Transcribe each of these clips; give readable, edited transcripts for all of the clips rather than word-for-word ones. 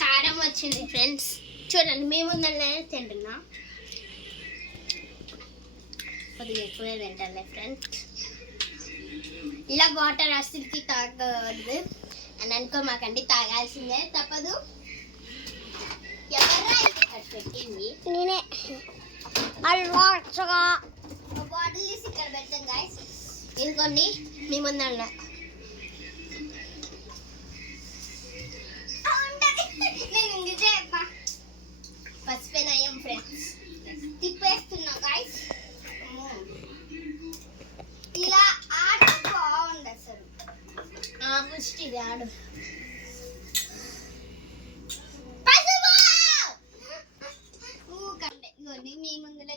కారం వచ్చింది ఫ్రెండ్స్, చూడండి మేము తింటున్నా. కొద్దిగా ఎక్కువే తింటాలే ఫ్రెండ్స్. ఇలా వాటర్ అసలుకి తాగవద్దు అని అనుకోమాకండి, తాగాల్సిందే, తప్పదు. ఎవరా పెట్టింది? నేనే. బాటిల్ తీసి ఇక్కడ పెట్టాం గాయస్. ఇంకోండి మీ ముందన్న పసిపోయినాయం ఫ్రెండ్స్. తిప్పేస్తున్నా గాయస్. ఇలా ఆడితే బాగుంది అసలు. ఫస్ట్ ఇది ఆడు. మీ ముందులో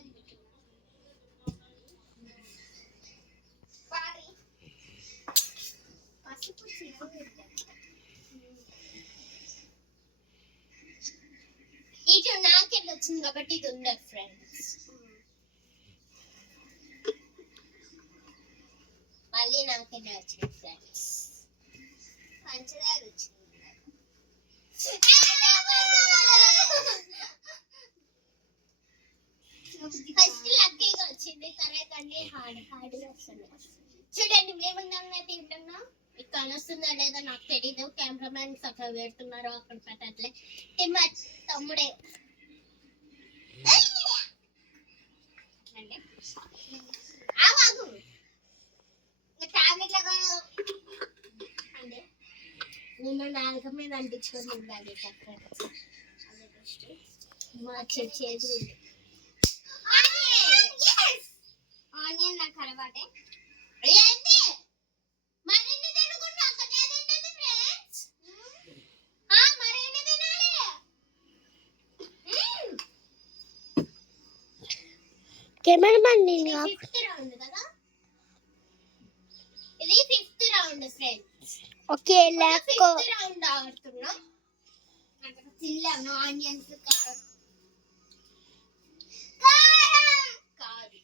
ఇటు నాకెళ్ళి వచ్చింది కాబట్టి ఇది ఉండదు ఫ్రెండ్స్. మళ్ళీ నాకెళ్ళి వచ్చింది ఫ్రెండ్స్. పంచదార వచ్చింది. ఫస్ట్ లక్కీగా వచ్చింది, తర్వాత అన్ని హార్డ్గా వస్తుంది. చూడండి మేముందా తింటున్నా. ఇక్కడ వస్తుందా లేదా నాకు తెలీదు. కెమెరామెన్ అక్కడ పెడుతున్నారు, అక్కడ పెట్టట్లే. తమ్ముడే నిన్న నాలుక మీద అంటించుకొని ఉండాలి. చేదు ఆనియన్ నాకు అలవాటే. ఫిఫ్త్ రౌండ్ కదా ఇది, fifth round friends. Okay, fifth round ఆడుతున్నాం. తినలేము ఆనియన్స్. కారం కాదు,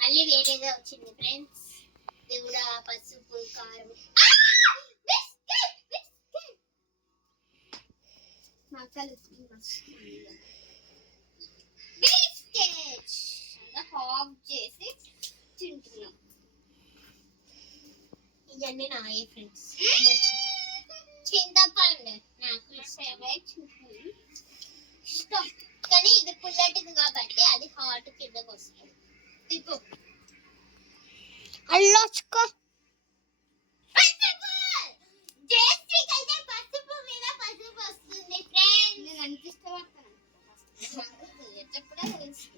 మళ్ళీ వేరేగా వచ్చింది ఫ్రెండ్స్. ఇది కూడా పసుపు కారం. హాఫ్ చేసి తింటున్నాం. ఇవన్నీ నాయే ఫ్రెండ్స్. చింతపండు నాకు ఇష్టం, కానీ ఇది పుల్లటిది కాబట్టి అది హాట్ కిందకి వస్తుంది. తిప్పు అల్లోచుకో.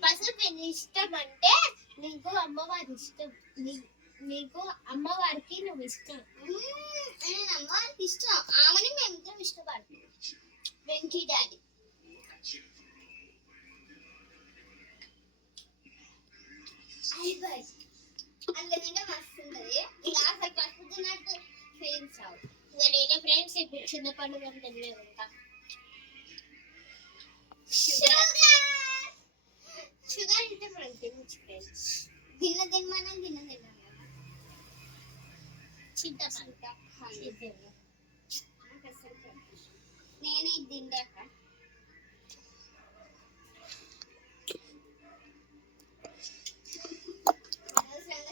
పసుపు ఇష్టం అంటే నీకు అమ్మవారి ఇష్టం, నీకు అమ్మవారికి నువ్వు ఇష్టం. నేను అమ్మవారికి ఇష్టం, ఆమెని మేమిద్దరం ఇష్టపడుతున్నాం. వెంకీ డాడీ అందుకంటే మస్తు ఉంటుంది. ఇక అసలు పసుపు తిన్నట్టు ఫీలింగ్స్ రావు. ఇక నేనే ఫ్రెండ్స్ ఇప్పుడు చిన్న పండుగ తెలియదు. ఇంకా షుగర్ అంటే మనకి తినచ్చు ఫ్రెండ్స్. తినమన్నా తిన్నాం. చింతపండు నేనే తిండాక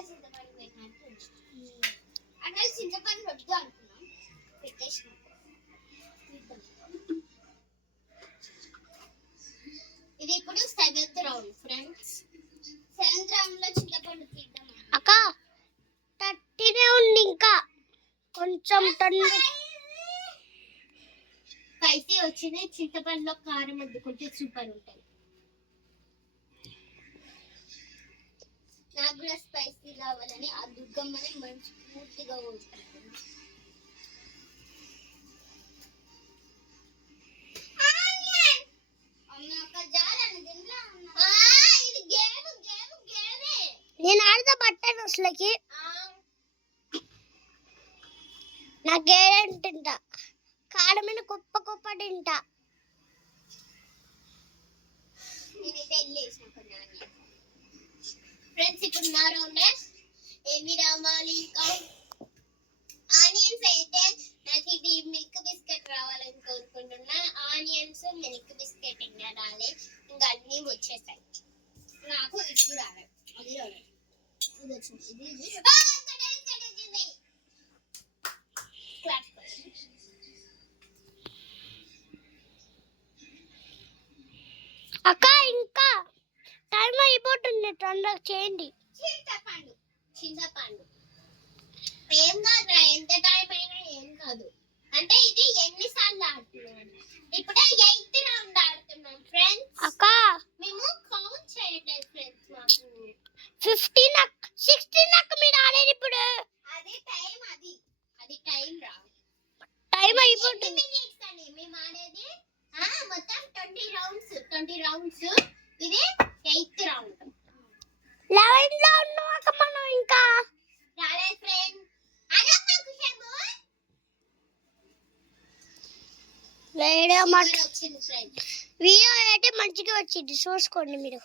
చింతపండు పెట్టినట్టు అంటే చింతపండు వద్దు అనుకున్నాం, పెట్టేసినాం. ఇది ఇప్పుడు 7th round friends. 7th round లో చింతపండు తీద్దాం. అక్క తట్టినే ఉంది, ఇంకా కొంచెం స్పైసీ వచ్చింది. చింతపండులో కారం అద్దుకుంటే సూపర్ ఉంటుంది. నాకు కూడా స్పైసీ కావాలని ఆ దుర్గమ్మని మంచి పూర్తిగా కోరుకుంటున్నాను. నేను ఆడతా బట్టలు అసలుకి నా గేమ్ తింటా, కాడమైన కుప్ప తింటా. ఫ్రెండ్స్ ఇప్పుడు నా రౌండ్ ఏమి రావాలి ఇంకా ఆనియన్స్ అయితే నాకు ఇది మిల్క్ బిస్కెట్ రావాలని కోరుకుంటున్నా ఆనియన్స్ మిల్క్ బిస్కెట్ ఇంకా రాలే ఇంకా అన్నీ వచ్చేసాయి నాకు ఇది రాలేదు అది రాలేదు ఇది వచ్చింది ఇది అక్క ఇంకా టైం అయిపోతుంది తొందరగా చేయండి. చింతపండు ఏం కాదురా ఎంత టైం అయినా ఏం కాదు అంటే ఇది ఎన్నిసార్లు ఆడుతున్నాం ఇప్పుడే 8th రౌండ్ ఆడుతున్నాం ఫ్రెండ్స్. అక్క మేము కౌంట్ చేయట్లేదు ఫ్రెండ్స్ మాకు 15 16 అక్క మీరు ఆడేది ఇప్పుడు అది టైం రా టైం అయిపోతుంది. మినిట్స్ అని మేము ఆడేది మొత్తం 20 రౌండ్స్ ఇది 8th రౌండ్ 11 లో ఉన్నాం అక్క మనం ఇంకా రాలే ఫ్రెండ్ అరమ్మకు షేము వీడియో వచ్చింది ఫ్రెండ్ వీడియో అయితే మంచిగా వచ్చింది చూసుకోండి మీరు.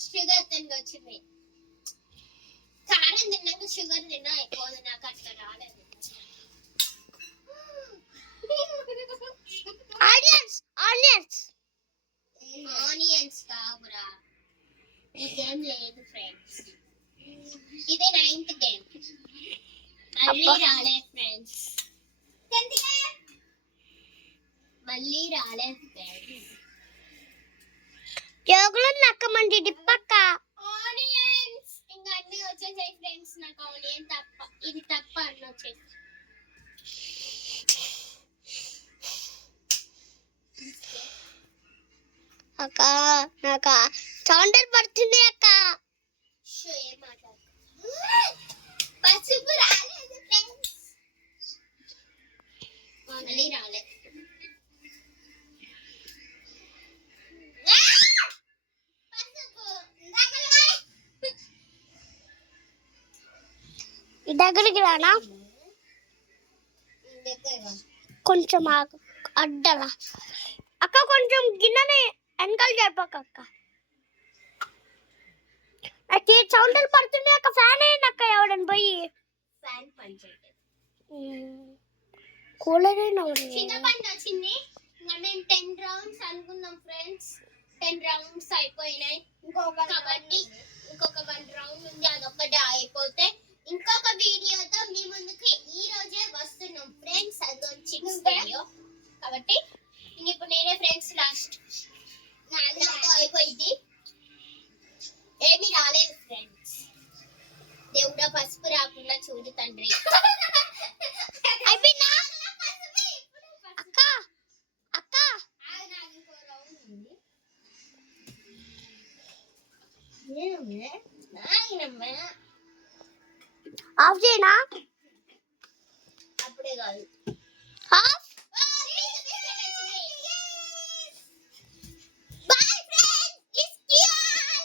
షుగర్ తిండి వచ్చింది కారం తిన్నాక షుగర్ తిన్నా ఎక్కువ నాకు అట్లా రాలేదు. ఆనియన్స్ కావురా ఈ గేమ్ లేదు ఫ్రెండ్స్ ఇది 9th గేమ్ మళ్ళీ రాలే ఫ్రెండ్స్ మళ్ళీ రాలే ఫ్రెండ్స్ జోగులు నక్క మంచి డిప్పక్క ఆనియన్స్ ఇంకా అన్ని వచ్చేసాయి ఫ్రెండ్స్ నాకు ఆనియన్ తప్ప ఇది తప్ప అన్ని వచ్చేసి అక్క నాకు సౌండర్ పడుతుంది అక్క. పసుపు రాలేదు ఫ్రెండ్స్ మళ్ళీ రాలే దగ్గరికి రానా కొంచెం అడ్డలా అక్క కొంచెం గిన్నెని వెనకాల చెప్పక అక్క నాకు సౌండర్ పడుతుంది అక్క ఫ్యాన్ అయ్యింది అక్క ఎవడని పోయి ఫ్యాన్ పనిచేయలేదు కూలర్ చింతపండు వచ్చింది ఇంకా మేము 10 రౌండ్స్ అనుకున్నాం ఫ్రెండ్స్ 10 రౌండ్స్ అయిపోయినాయి కాబట్టి ఇంకొక 1 రౌండ్ ఉంది అదొక్కటే అయిపోతే ఇంకొక వీడియోతో మీ ముందుకి ఈ రోజే వస్తున్నాం ఫ్రెండ్స్ అదొచ్చి వీడియో కాబట్టి ఇప్పుడు నేనే ఫ్రెండ్స్ లాస్ట్ నాతో అయిపోయింది ఏమి రాలేదు ఫ్రెండ్స్ దేవుడా పసుపు రాకుండా చూడు తండ్రి అయిపోయిందా అక్క అక్క ఆఫ్ చేయనా అప్పుడే కాదు ఆఫ్